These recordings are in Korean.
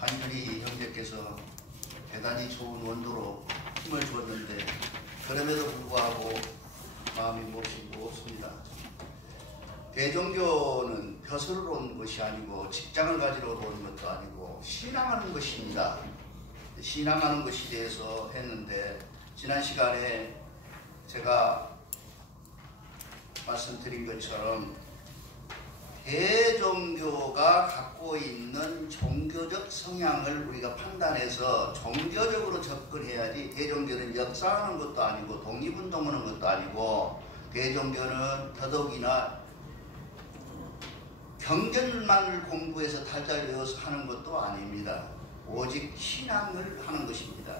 한준희 형제께서 대단히 좋은 원도로 힘을 주었는데 그럼에도 불구하고 마음이 몹시 무겁습니다. 대종교는 벼슬을 온 것이 아니고 직장을 가지러 온 것도 아니고 신앙하는 것입니다. 신앙하는 것에 대해서 했는데 지난 시간에 제가 말씀드린 것처럼 대종교가 갖고 있는 종교적 성향을 우리가 판단해서 종교적으로 접근해야지, 대종교는 역사하는 것도 아니고 독립운동하는 것도 아니고 대종교는 더더욱이나 경전만을 공부해서 달달 외워서 하는 것도 아닙니다. 오직 신앙을 하는 것입니다.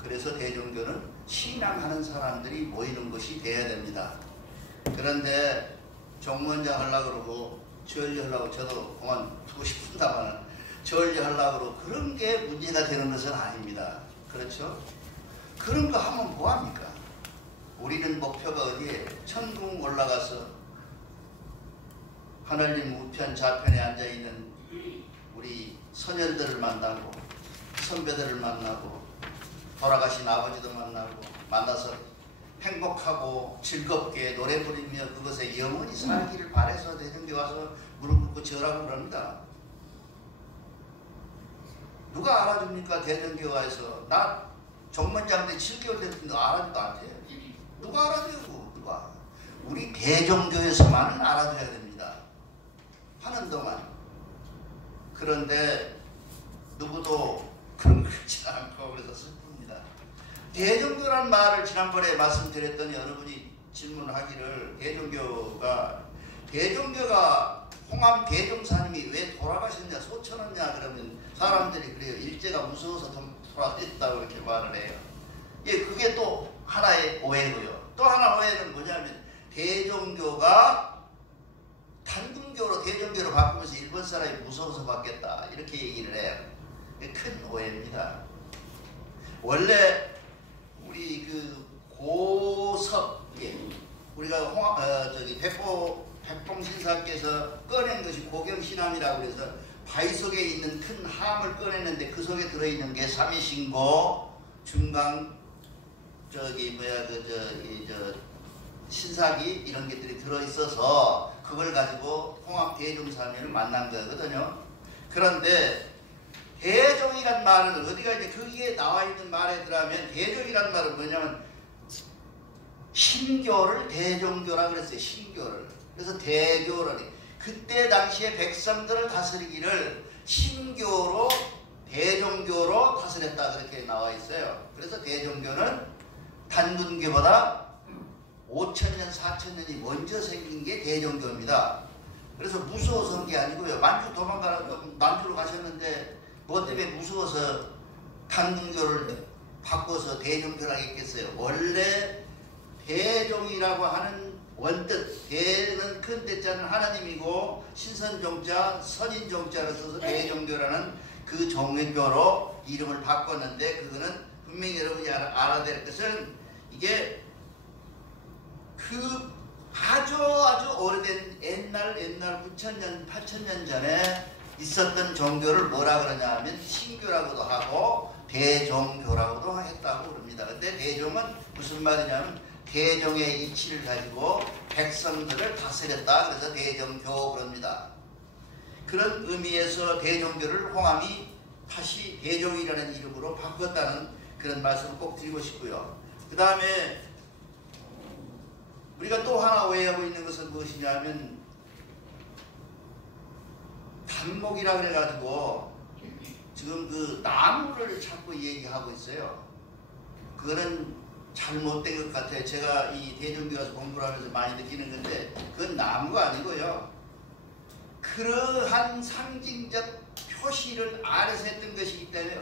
그래서 대종교는 신앙하는 사람들이 모이는 것이 되어야 됩니다. 그런데 정무원장 하려고 그러고 전리하려고 저도 그만두고 싶습니다만 전리하려고 그러고 그런 게 문제가 되는 것은 아닙니다. 그렇죠? 그런 거 하면 뭐합니까? 우리는 목표가 어디에? 천궁 올라가서 하늘님 우편 좌편에 앉아있는 우리 선열들을 만나고 선배들을 만나고 돌아가신 아버지도 만나서 행복하고 즐겁게 노래 부르며 그것에 영원히 살기를 바라서 대종교 와서 무릎 꿇고 절하고 그럽니다. 누가 알아줍니까? 대종교와에서 나 정문장 때 7개월 됐는데 알아주도 않대요. 누가 알아줘요? 누가? 우리 대종교에서만은 알아줘야 됩니다. 하는 동안. 그런데 누구도 그런 거 그렇지 않고 그래서 슬픕니다. 대종교란 말을 지난번에 말씀드렸더니 어느 분이 질문하기를 대종교가 홍암 대종사님이 왜 돌아가셨냐, 소천했냐 그러면 사람들이 그래요. 일제가 무서워서 돌아가셨다고 이렇게 말을 해요. 예, 그게 또 하나의 오해고요. 또 하나 오해는 뭐냐면 대종교가 단군교로 대종교로 바꾸면서 일본 사람이 무서워서 바뀌었다 이렇게 얘기를 해요. 큰 오해입니다. 원래 우리 그 고섭, 우리가 백봉신사께서 꺼낸 것이 고경신함이라고 그래서 바위 속에 있는 큰 함을 꺼냈는데 그 속에 들어있는 게 삼위신고, 중강, 신사기 이런 것들이 들어있어서 그걸 가지고 홍합 대종사님을 만난 거거든요. 그런데 대종이란 말은 어디가 이제 거기에 나와 있는 말에 들어가면 대종이란 말은 뭐냐면 신교를 대종교라 그랬어요. 신교를. 그래서 대교를 그때 당시에 백성들을 다스리기를 신교로 대종교로 다스렸다 그렇게 나와 있어요. 그래서 대종교는 단군교보다 5,000년, 4,000년이 먼저 생긴 게 대종교입니다. 그래서 무서워서 한 게 아니고요. 만주로 가셨는데 뭐 때문에 무서워서 단군교를 바꿔서 대종교라고 했겠어요. 원래 대종이라고 하는 원뜻, 대는 큰 대자는 하나님이고 신선종자, 선인종자를 써서 대종교라는 그 종교로 이름을 바꿨는데 그거는 분명히 여러분이 알아야 될 것은 이게 그 아주 오래된 옛날 9,000년, 8,000년 전에 있었던 종교를 뭐라 그러냐 하면 신교라고도 하고 대종교라고도 했다고 그럽니다. 근데 대종은 무슨 말이냐면 대종의 이치를 가지고 백성들을 다스렸다. 그래서 대종교 그럽니다. 그런 의미에서 대종교를 홍암이 다시 대종이라는 이름으로 바꿨다는 그런 말씀을 꼭 드리고 싶고요. 그 다음에 우리가 또 하나 오해하고 있는 것은 무엇이냐 하면 단목이라 그래가지고 지금 그 나무를 자꾸 얘기하고 있어요. 그거는 잘못된 것 같아요. 제가 이 대종교 와서 공부를 하면서 많이 느끼는 건데 그건 나무가 아니고요. 그러한 상징적 표시를 아래서 했던 것이기 때문에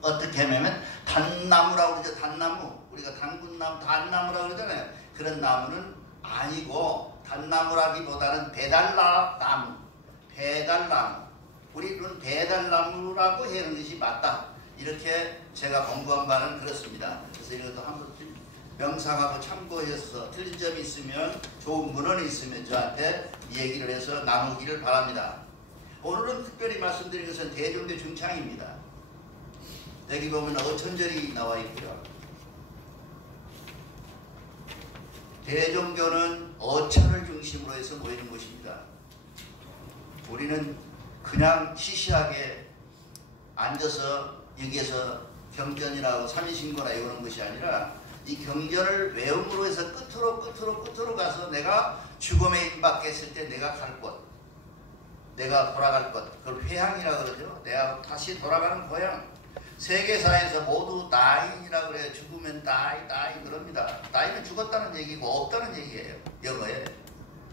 어떻게 하면 단나무라고 그러죠. 단나무. 우리가 단군나무, 단나무라고 그러잖아요. 그런 나무는 아니고 단나무라기보다는 배달나무. 우리는 배달나무라고 하는 것이 맞다. 이렇게 제가 공부한 바는 그렇습니다. 그래서 이것도 한번 명상하고 참고해서 틀린 점이 있으면 좋은 문헌이 있으면 저한테 얘기를 해서 나누기를 바랍니다. 오늘은 특별히 말씀드린 것은 대종교 중창입니다. 여기 보면 어천절이 나와 있고요. 대종교는 어천을 중심으로 해서 모이는 곳입니다. 우리는 그냥 시시하게 앉아서 여기에서 경전이라고 삼위신고나 이러는 것이 아니라 이 경전을 외움으로 해서 끝으로 가서 내가 죽음에 임박했을 때 내가 갈 곳, 내가 돌아갈 것, 그걸 회향이라고 그러죠. 내가 다시 돌아가는 고향. 세계사에서 모두 다인이라고 그래요. 죽으면 다이 그럽니다. 다이는 죽었다는 얘기고 없다는 얘기예요. 영어에.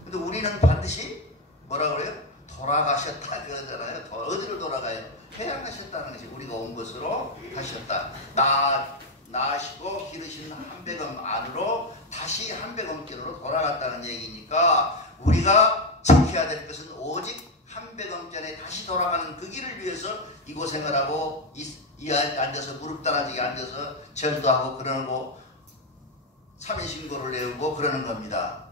근데 우리는 반드시 뭐라고 그래요? 돌아가셨다 그러잖아요. 어디로 돌아가요? 회양하셨다는 것이 우리가 온 것으로 하셨다. 나시고 기르신 한백음 안으로 다시 한백음길로 돌아갔다는 얘기니까 우리가 지켜야 될 것은 오직 한백음전에 다시 돌아가는 그 길을 위해서 이곳 생활하고 이 앉아서 무릎 따라지게 앉아서 절도 하고 그러고 삼위신고를 내우고 그러는 겁니다.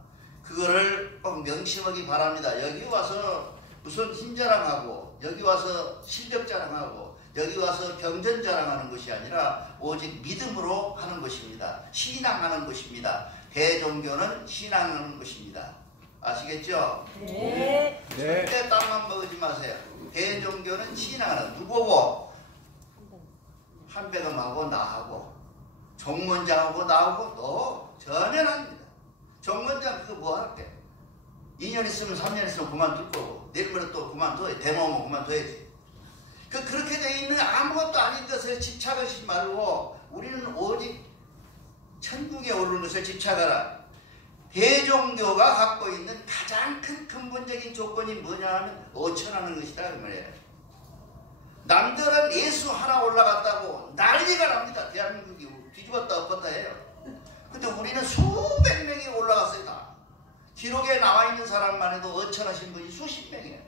그거를 꼭 명심하기 바랍니다. 여기 와서 무슨 힘자랑하고 여기 와서 실력 자랑하고 여기 와서 경전 자랑하는 것이 아니라 오직 믿음으로 하는 것입니다. 신앙하는 것입니다. 대종교는 신앙하는 것입니다. 아시겠죠? 네. 절대 땅만 먹지 마세요. 대종교는 신앙하는 누구고? 한백음하고 나하고 종문장하고 나하고 너 전혀 아닙니다. 종문장 그거 뭐 할게? 2년 있으면 3년 있으면 그만둘 거고 내일모레 또 그만둬야 대모하면 그만둬야지. 그렇게 돼 있는 아무것도 아닌 것에 집착하지 말고 우리는 오직 천국에 오르는 것에 집착하라. 대종교가 갖고 있는 가장 큰 근본적인 조건이 뭐냐 하면 어천하는 것이다 그 말이에요. 남들은 예수 하나 올라갔다고 난리가 납니다. 대한민국이 뒤집었다 엎었다 해요. 근데 우리는 수백 명이 올라갔어요. 다. 기록에 나와 있는 사람만 해도 어천하신 분이 수십 명이에요.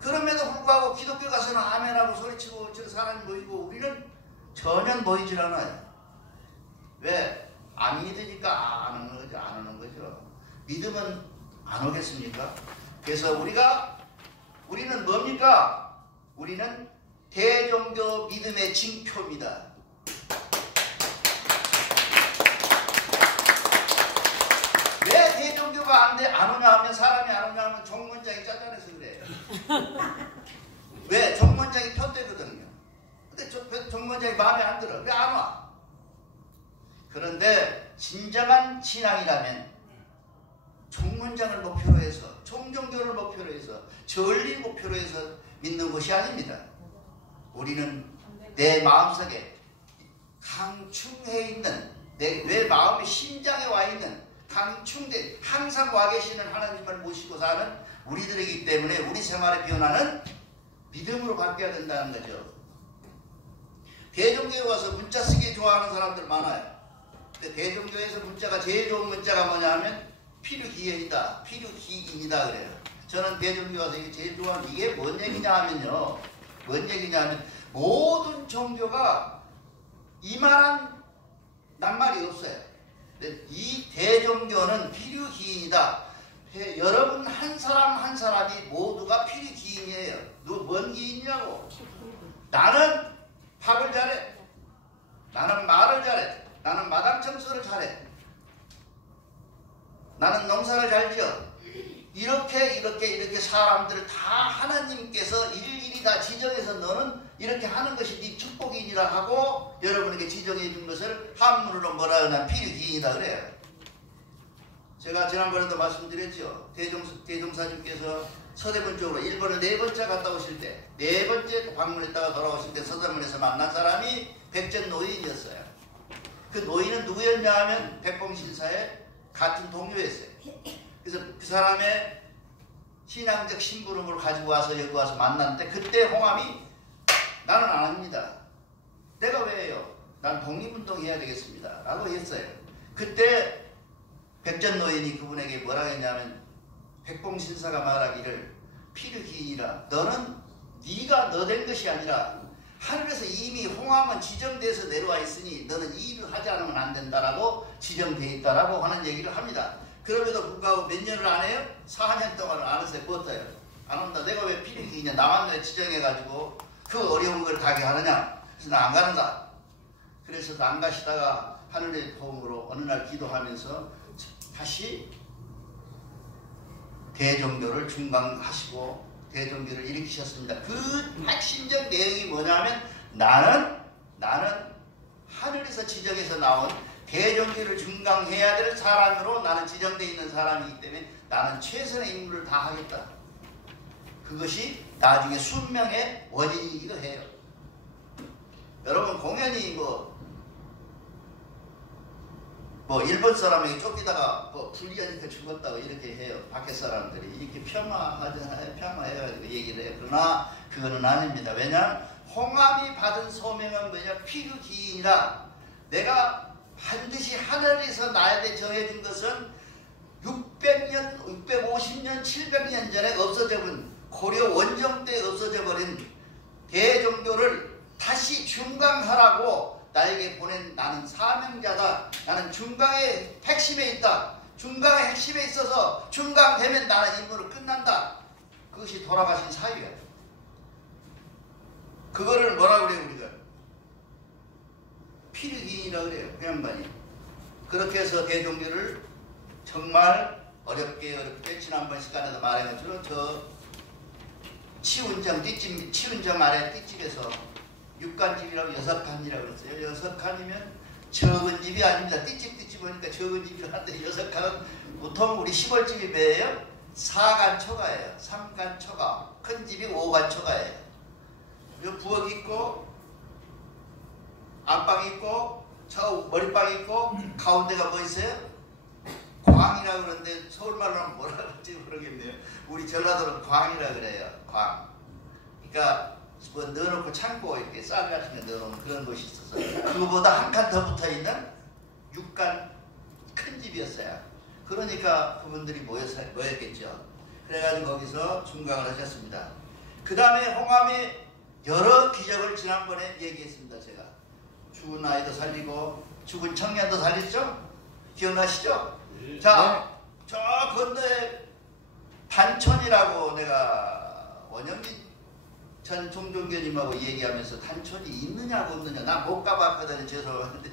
그럼에도 불구하고 기독교 가서는 아멘하고 소리치고 저 사람이 모이고 우리는 전혀 모이질 않아요. 왜? 안 믿으니까 안 오는 거죠. 믿으면 안 오겠습니까? 그래서 우리는 뭡니까? 우리는 대종교 믿음의 징표입니다. 왜 대종교가 안 오냐 하면 사람이 안 오냐 하면 종문장이 짜잘해서 그래요. 왜? 종문장이 편되거든요. 근데 종문장이 마음에 안 들어. 왜 안 와? 그런데 진정한 신앙이라면 종문장을 목표로 해서 종종교를 목표로 해서 전리 목표로 해서 믿는 것이 아닙니다. 우리는 내 마음속에 강충해 있는 내 마음의 심장에 와 있는 강충된 항상 와 계시는 하나님을 모시고 사는 우리들이기 때문에 우리 생활의 변화는 믿음으로 바뀌어야 된다는 거죠. 대종교에 와서 문자 쓰기 좋아하는 사람들 많아요. 근데 대종교에서 문자가 제일 좋은 문자가 뭐냐 하면 필요기인이다. 필요기인이다 그래요. 저는 대종교 와서 이게 제일 좋아하는 이게 뭔 얘기냐 하면요. 뭔 얘기냐 하면 모든 종교가 이만한 낱말이 없어요. 이 대종교는 필요기인이다. 여러분 한 사람 한 사람이 모두가 필요기인이에요. 너 뭔 기인이냐고. 나는 밥을 잘해. 나는 말을 잘해. 나는 마당 청소를 잘해. 나는 농사를 잘 지어. 이렇게 사람들을 다 하나님께서 일일이 다 지정해서 너는 이렇게 하는 것이 네 축복이니라 하고 여러분에게 지정해 준 것을 한문으로 뭐라 하냐 필기인이다 그래요. 제가 지난번에도 말씀드렸죠. 대종사님께서 서대문 쪽으로 일본에 4번째 갔다 오실 때 4번째 방문했다가 돌아오실 때 서대문에서 만난 사람이 백전 노인이었어요. 그 노인은 누구였냐 하면 백봉신사의 같은 동료였어요. 그래서 그 사람의 신앙적 심부름을 가지고 와서 여기 와서 만났는데 그때 홍함이 나는 안 합니다. 내가 왜 해요? 난 독립운동 해야 되겠습니다. 라고 했어요. 그때 백전 노인이 그분에게 뭐라 했냐면 백봉신사가 말하기를 필요기인이라 너는 네가 너 된 것이 아니라 하늘에서 이미 홍함은 지정돼서 내려와 있으니 너는 이 일을 하지 않으면 안 된다라고 지정되어 있다라고 하는 얘기를 합니다. 그럼에도 불구하고 몇 년을 안 해요? 4년 동안을 안 해서 버텨요. 안 한다. 내가 왜 필요기냐? 나만 왜 지정해가지고 그 어려운 걸 가게 하느냐? 그래서 나 안 가는다. 그래서 안 가시다가 하늘의 도움으로 어느 날 기도하면서 다시 대종교를 중강하시고 대종교를 일으키셨습니다. 그 핵심적 내용이 뭐냐면 나는 하늘에서 지정해서 나온 대종교를 중강해야 될 사람으로 나는 지정되어 있는 사람이기 때문에 나는 최선의 임무를 다 하겠다. 그것이 나중에 순명의 원인이기도 해요. 여러분 공연히 뭐 일본 사람에게 쫓기다가 불리하니까 죽었다고 이렇게 해요. 밖에 사람들이 이렇게 폄하해가지고 얘기를 해요. 그러나 그거는 아닙니다. 왜냐하면 홍암이 받은 소명은 뭐냐? 피그기인이라 내가 반드시 하늘에서 나에게 정해진 것은 600년, 650년, 700년 전에 없어져 버린 고려 원정 때 없어져 버린 대종교를 다시 중강하라고 나에게 보낸 나는 사명자다. 나는 중강의 핵심에 있다. 중강의 핵심에 있어서 중강되면 나는 임무를 끝난다. 그것이 돌아가신 사유야. 그거를 뭐라 그래요 우리가? 피르기인이라고 그래요. 그 양반이. 그렇게 해서 대종교를 정말 어렵게 지난번 시간에도 말한 것처럼 저 치운정 아래 뒷집에서 6간집이라고 6칸이라고 그랬어요. 6칸이면 적은 집이 아닙니다. 뒷집 보니까 적은 집이라 하는데 6칸은 보통 우리 시골집이 뭐예요? 4간 초가예요. 3간 초가. 큰 집이 5간 초가예요. 부엌 있고 안방 있고 저 머리방 있고 가운데가 뭐 있어요? 광이라고 그러는데 서울말로는 뭐라 그럴지 모르겠네요. 우리 전라도는 광이라 그래요. 광. 그러니까 뭐 넣어놓고 창고 이렇게 쌀 같은 거 넣어놓은 그런 곳이 있어서 그거보다 한 칸 더 붙어있는 6간 큰 집이었어요. 그러니까 그분들이 모였겠죠. 그래가지고 거기서 중강을 하셨습니다. 그 다음에 홍암의 여러 기적을 지난번에 얘기했습니다. 제가 죽은 아이도 살리고 죽은 청년도 살렸죠? 기억나시죠? 네. 자, 저 건너에 단촌이라고 내가 원영민 전 총종교님하고 얘기하면서 단촌이 있느냐고 없느냐 나 못 가봤거든요. 죄송한데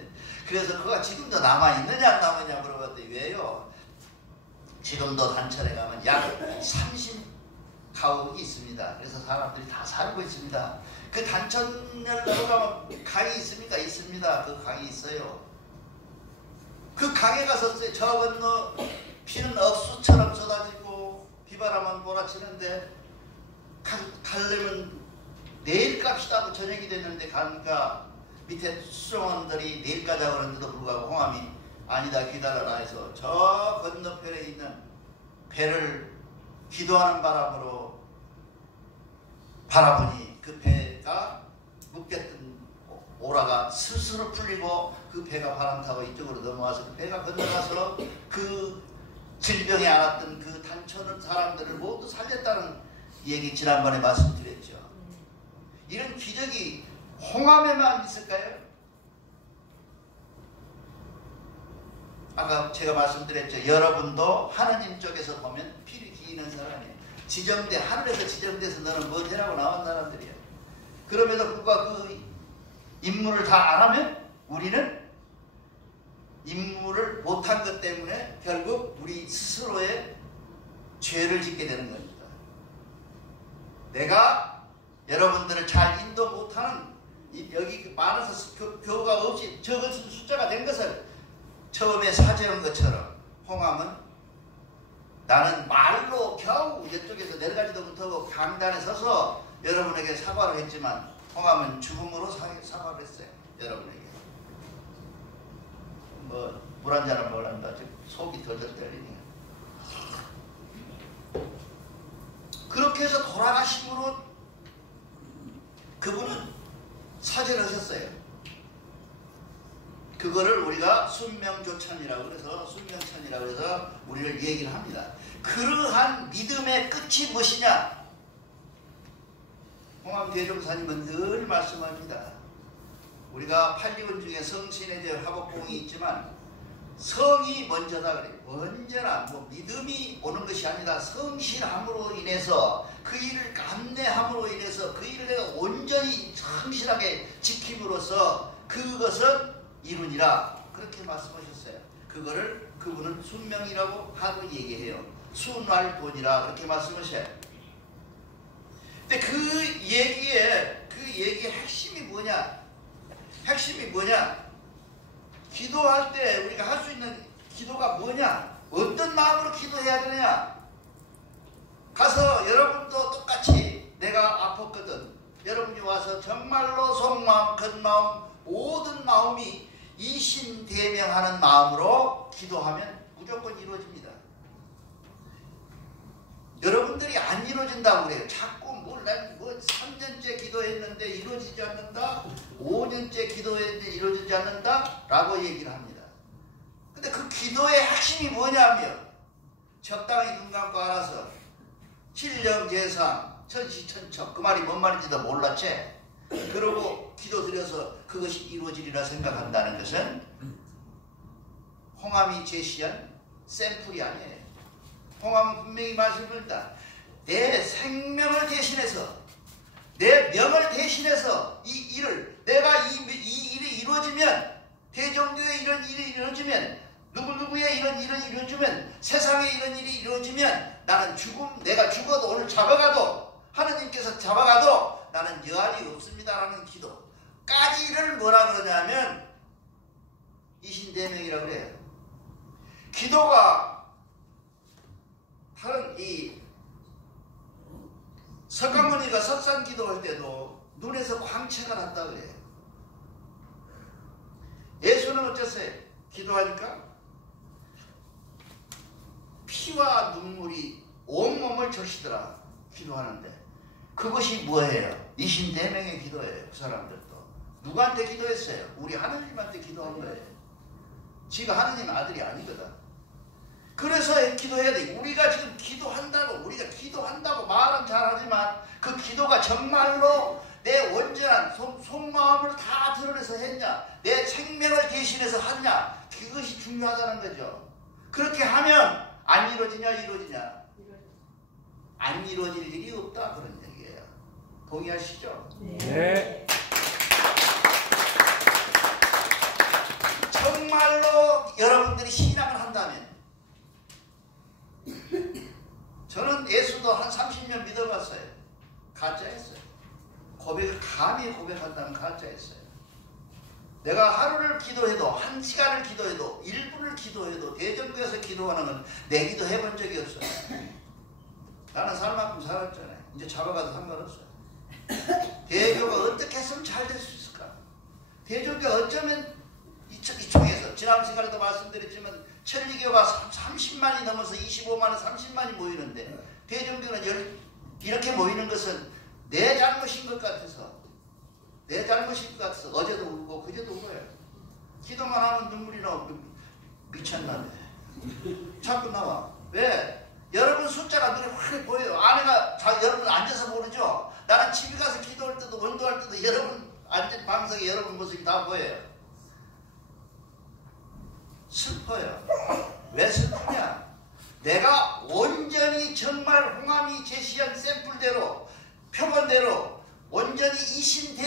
그래서 그가 지금도 남아있느냐 안 남았냐 물어봤더니 왜요? 지금도 단촌에 가면 약 30가옥이 있습니다. 그래서 사람들이 다 살고 있습니다. 그 단촌을 들어가면 강이 있습니까? 있습니다. 그 강이 있어요. 그 강에 가서 저 건너 비는 억수처럼 쏟아지고 비바람은 몰아치는데 가려면 내일 갑시다 고 저녁이 됐는데 가니까 밑에 수송원들이 내일 가자고 그러는데도 불구하고 홍암이 아니다 기다려라 해서 저 건너편에 있는 배를 기도하는 바람으로 바라보니 그 배가 묶였던 오라가 스스로 풀리고 그 배가 바람 타고 이쪽으로 넘어와서 그 배가 건너가서 그 질병에 앓았던 그 단촌 사람들을 모두 살렸다는 얘기 지난번에 말씀드렸죠. 이런 기적이 홍암에만 있을까요? 아까 제가 말씀드렸죠. 여러분도 하느님 쪽에서 보면 피를 기이는 사람이에요. 하늘에서 지정돼서 너는 뭐 되라고 나온 사람들이야. 그럼에도 불구하고 그 임무를 다 안 하면 우리는 임무를 못한 것 때문에 결국 우리 스스로의 죄를 짓게 되는 겁니다. 내가 여러분들을 잘 인도 못하는 여기 많아서 교우가 없이 적은 숫자가 된 것을 처음에 사죄한 것처럼 홍암은 나는 말로 겨우 이쪽에서 내려가지도 못하고 강단에 서서 여러분에게 사과를 했지만 홍암은 죽음으로 사과를 했어요. 여러분에게. 뭐 물 한 잔을 먹으란다. 속이 덜덜 떨리네요. 그렇게 해서 돌아가심으로 그분은 사죄를 하셨어요. 그거를 우리가 순명조천이라고 그래서 순명천이라고 해서 우리를 얘기를 합니다. 그러한 믿음의 끝이 무엇이냐? 홍암 대종사님은 늘 말씀합니다. 우리가 8기원 중에 성신의 제 화복공이 있지만 성이 먼저다 그래요. 언제나 믿음이 오는 것이 아니라 성실함으로 인해서 그 일을 감내함으로 인해서 그 일을 내가 온전히 성실하게 지킴으로써 그것은 이루니라 그렇게 말씀하셨어요. 그거를 그분은 순명이라고 하고 얘기해요. 순활돈이라 그렇게 말씀하셔요. 근데 그 얘기의 핵심이 뭐냐? 핵심이 뭐냐? 기도할 때 우리가 할 수 있는 기도가 뭐냐? 어떤 마음으로 기도해야 되느냐? 가서 여러분도 똑같이 내가 아팠거든. 여러분이 와서 정말로 속마음, 겉마음, 모든 마음이 이신대명하는 마음으로 기도하면 무조건 이루어집니다. 여러분들이 안 이루어진다고 그래요. 자꾸 난 3년째 기도했는데 이루어지지 않는다. 5년째 기도했는데 이루어지지 않는다. 라고 얘기를 합니다. 근데 그 기도의 핵심이 뭐냐면 적당히 눈 감고 알아서 신령제상 천시천척 그 말이 뭔 말인지도 몰랐지. 그러고 기도 드려서 그것이 이루어지리라 생각한다는 것은 홍암이 제시한 샘플이 아니에요. 홍암은 분명히 말씀드린다. 내 생명을 대신해서 내 명을 대신해서 이 일을 내가 이 일이 이루어지면 대종교의 이런 일이 이루어지면 누구누구의 이런 일이 이루어지면 세상에 이런 일이 이루어지면 나는 내가 죽어도 오늘 잡아가도 하느님께서 잡아가도 나는 여한이 없습니다라는 기도까지를 뭐라 그러냐면 이신대명이라고 그래요. 기도가 다른 이 석가모니가 석상 기도할 때도 눈에서 광채가 났다 그래요. 예수는 어땠어요? 기도하니까 피와 눈물이 온몸을 적시더라. 기도하는데 그것이 뭐예요? 이신대명의 기도예요. 그 사람들도 누구한테 기도했어요? 우리 하느님한테 기도한 거예요. 지가 하느님 아들이 아니거든. 그래서 기도해야 돼. 우리가 지금 우리가 기도한다고 말은 잘하지만 그 기도가 정말로 내 온전한 속마음을 다 드러내서 했냐, 내 생명을 대신해서 하냐, 그것이 중요하다는 거죠. 그렇게 하면 안 이루어지냐 이루어지냐? 안 이루어질 일이 없다 그런 얘기예요. 동의하시죠? 네. 정말로 여러분들이 신앙을 한다면 저는 예수도 한 30년 믿어봤어요. 가짜였어요. 감히 고백한다면 가짜였어요. 내가 하루를 기도해도 1시간을 기도해도 1분을 기도해도 대전교에서 기도하는 건 내 기도 해본 적이 없어요. 나는 살 만큼 살았잖아요. 이제 잡아가도 상관없어요. 대교가 어떻게 했으면 잘 될 수 있을까? 대전교가 어쩌면 이쪽에서 지난 시간에도 말씀드렸지만 천리교가 30만이 넘어서 25만원 30만이 모이는데 대전교는 이렇게 모이는 것은 내 잘못인 것 같아서 어제도 울고 그제도 울어요. 기도만 하면 눈물이 나오고 미쳤나네. 자꾸 나와. 왜? 여러분 숫자가 눈에 확 보여요. 아내가 여러분 앉아서 모르죠? 나는 집에 가서 기도할 때도 원도할 때도 여러분 앉은 방석에 여러분 모습이 다 보여요. 슬퍼요. 왜 슬프냐? 내가 온전히 정말 홍암이 제시한 샘플대로 표본대로 온전히 이신대